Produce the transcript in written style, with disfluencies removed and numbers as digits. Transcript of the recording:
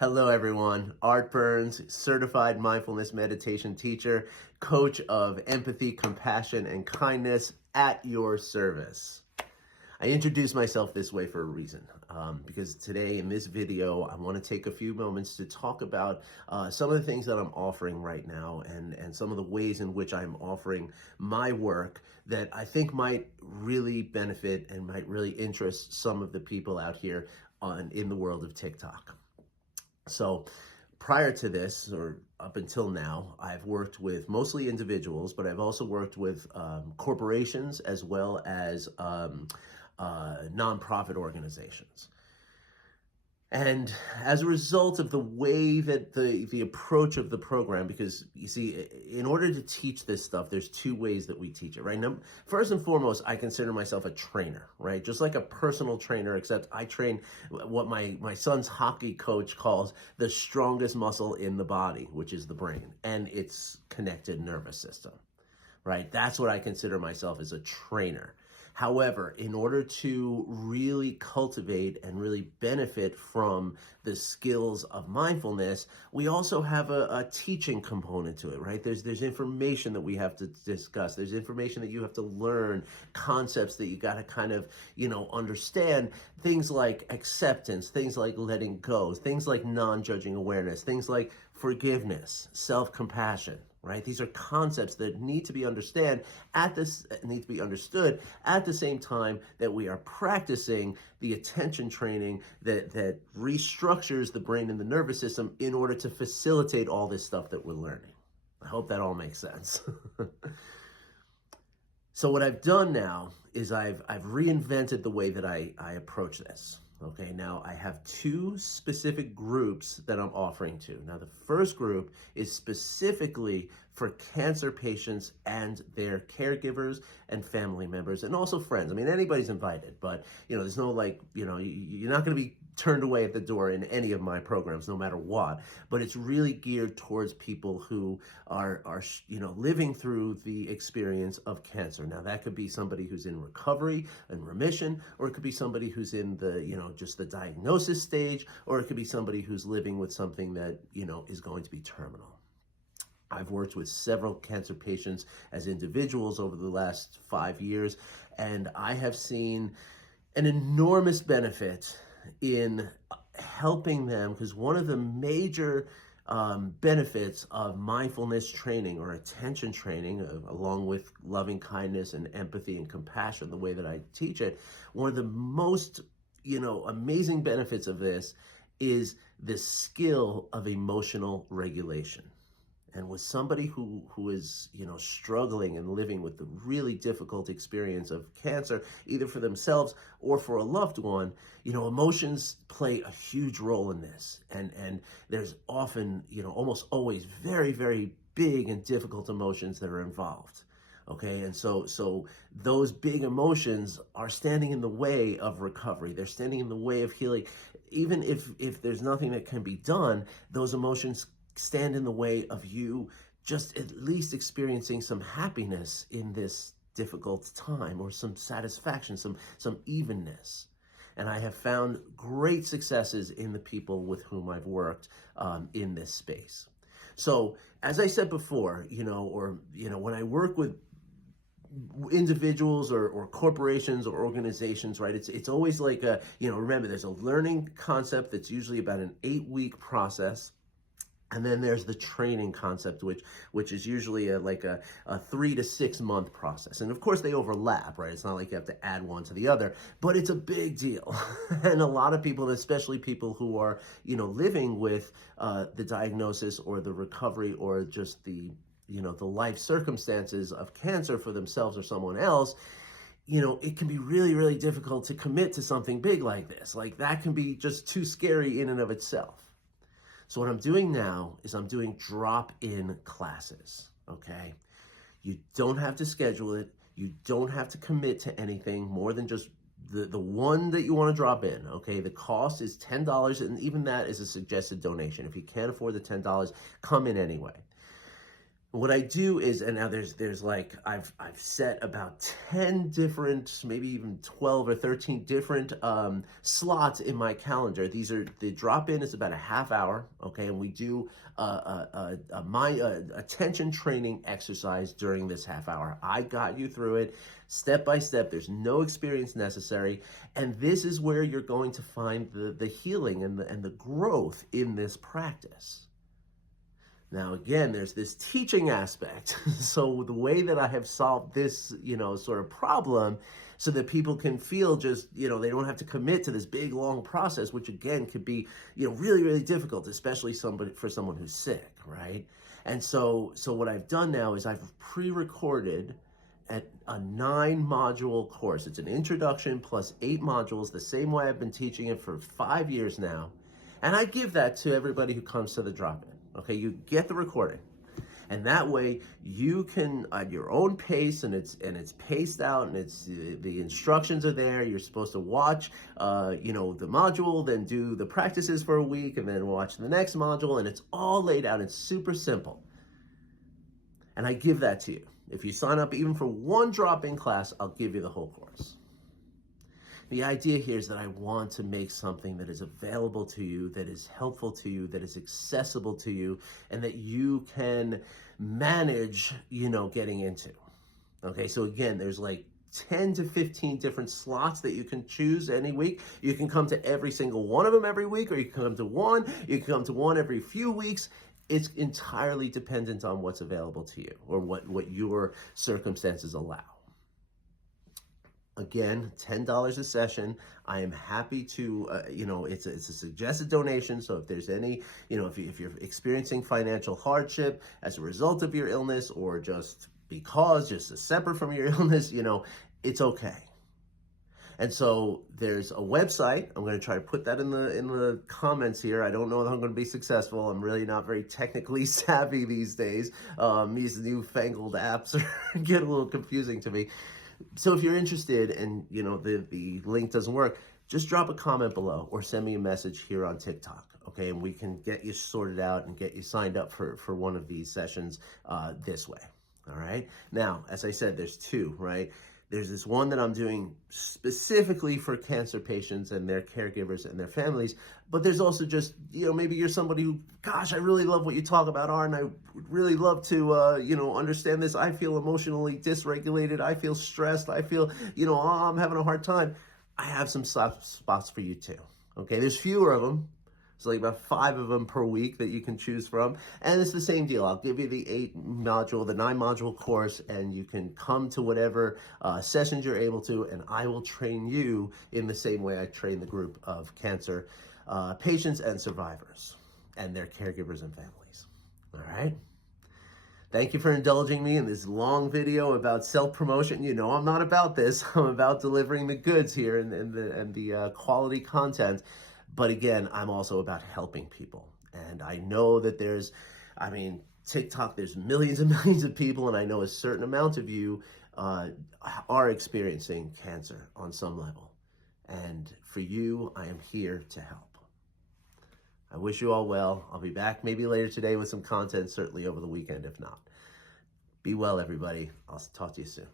Hello, everyone. Art Burns, certified mindfulness meditation teacher, coach of empathy, compassion, and kindness at your service. I introduce myself this way for a reason, because today in this video, I want to take a few moments to talk about some of the things that I'm offering right now and some of the ways in which I'm offering my work that I think might really benefit and might really interest some of the people out here in the world of TikTok. So prior to this, or up until now, I've worked with mostly individuals, but I've also worked with corporations as well as nonprofit organizations. And as a result of the way that the approach of the program, because you see, in order to teach this stuff, there's two ways that we teach it, right? First and foremost, I consider myself a trainer, right? Just like a personal trainer, except I train what my son's hockey coach calls the strongest muscle in the body, which is the brain and its connected nervous system, right? That's what I consider myself as a trainer. However, in order to really cultivate and really benefit from the skills of mindfulness, we also have a teaching component to it, right? There's information that we have to discuss. There's information that you have to learn, concepts that you got to kind of, understand, things like acceptance, things like letting go, things like non-judging awareness, things like forgiveness, self-compassion. Right? These are concepts that need to be understood at the same time that we are practicing the attention training that restructures the brain and the nervous system in order to facilitate all this stuff that we're learning. I hope that all makes sense. So what I've done now is I've reinvented the way that I approach this. Okay, now I have two specific groups that I'm offering to. Now, the first group is specifically for cancer patients and their caregivers and family members and also friends. I mean, anybody's invited, but, there's no you're not going to be turned away at the door in any of my programs, no matter what. But it's really geared towards people who are living through the experience of cancer. Now, that could be somebody who's in recovery and remission, or it could be somebody who's in the, just the diagnosis stage, or it could be somebody who's living with something that, is going to be terminal. I've worked with several cancer patients as individuals over the last 5 years, and I have seen an enormous benefit in helping them, because one of the major benefits of mindfulness training or attention training, along with loving kindness and empathy and compassion, the way that I teach it, one of the most amazing benefits of this is the skill of emotional regulation. And with somebody who is, struggling and living with the really difficult experience of cancer, either for themselves or for a loved one, emotions play a huge role in this. And there's often, almost always very, very big and difficult emotions that are involved. Okay, and so those big emotions are standing in the way of recovery. They're standing in the way of healing. Even if there's nothing that can be done, those emotions stand in the way of you just at least experiencing some happiness in this difficult time, or some satisfaction, some evenness. And I have found great successes in the people with whom I've worked in this space. So as I said before, when I work with individuals or corporations or organizations, right? It's always like remember, there's a learning concept that's usually about an 8-week process. And then there's the training concept, which is usually a 3 to 6 month process. And of course they overlap, right? It's not like you have to add one to the other, but it's a big deal. And a lot of people, especially people who are, living with the diagnosis or the recovery or just the life circumstances of cancer for themselves or someone else, it can be really, really difficult to commit to something big like this. Like, that can be just too scary in and of itself. So what I'm doing now is I'm doing drop-in classes, okay? You don't have to schedule it. You don't have to commit to anything more than just the one that you want to drop in, okay? The cost is $10, and even that is a suggested donation. If you can't afford the $10, come in anyway. What I do is, and now there's like I've set about 10 different, maybe even 12 or 13 different slots in my calendar. These are, the drop-in is about a half hour, okay, and we do my attention training exercise during this half hour. I got you through it step by step. There's no experience necessary, and this is where you're going to find the healing and the growth in this practice. Now, again, there's this teaching aspect. So the way that I have solved this, sort of problem, so that people can feel just, they don't have to commit to this big, long process, which again could be, really, really difficult, especially for someone who's sick, right? And so what I've done now is I've pre-recorded a 9-module course. It's an introduction plus 8 modules, the same way I've been teaching it for 5 years now. And I give that to everybody who comes to the drop-in. Okay, you get the recording, and that way you can, at your own pace, and it's paced out, and the instructions are there. You're supposed to watch, the module, then do the practices for a week, and then watch the next module, and it's all laid out. It's super simple, and I give that to you. If you sign up even for one drop-in class, I'll give you the whole course. The idea here is that I want to make something that is available to you, that is helpful to you, that is accessible to you, and that you can manage, getting into. Okay, so again, there's like 10 to 15 different slots that you can choose any week. You can come to every single one of them every week, or you can come to one. You can come to one every few weeks. It's entirely dependent on what's available to you, or what your circumstances allow. Again, $10 a session. I am happy to, it's a suggested donation. So if there's any, if you're experiencing financial hardship as a result of your illness, or just separate from your illness, it's okay. And so there's a website. I'm going to try to put that in the comments here. I don't know if I'm going to be successful. I'm really not very technically savvy these days. These newfangled apps get a little confusing to me. So if you're interested and, the link doesn't work, just drop a comment below or send me a message here on TikTok, okay? And we can get you sorted out and get you signed up for one of these sessions this way, all right? Now, as I said, there's 2, right? There's this one that I'm doing specifically for cancer patients and their caregivers and their families, but there's also just, maybe you're somebody who, gosh, I really love what you talk about, Arn. I would really love to, understand this. I feel emotionally dysregulated. I feel stressed. I feel, I'm having a hard time. I have some soft spots for you too, okay? There's fewer of them. It's like about 5 of them per week that you can choose from. And it's the same deal. I'll give you the 9-module course, and you can come to whatever sessions you're able to, and I will train you in the same way I train the group of cancer patients and survivors and their caregivers and families. All right? Thank you for indulging me in this long video about self-promotion. I'm not about this. I'm about delivering the goods here and the quality content. But again, I'm also about helping people. And I know that TikTok, there's millions and millions of people, and I know a certain amount of you are experiencing cancer on some level. And for you, I am here to help. I wish you all well. I'll be back maybe later today with some content, certainly over the weekend if not. Be well, everybody. I'll talk to you soon.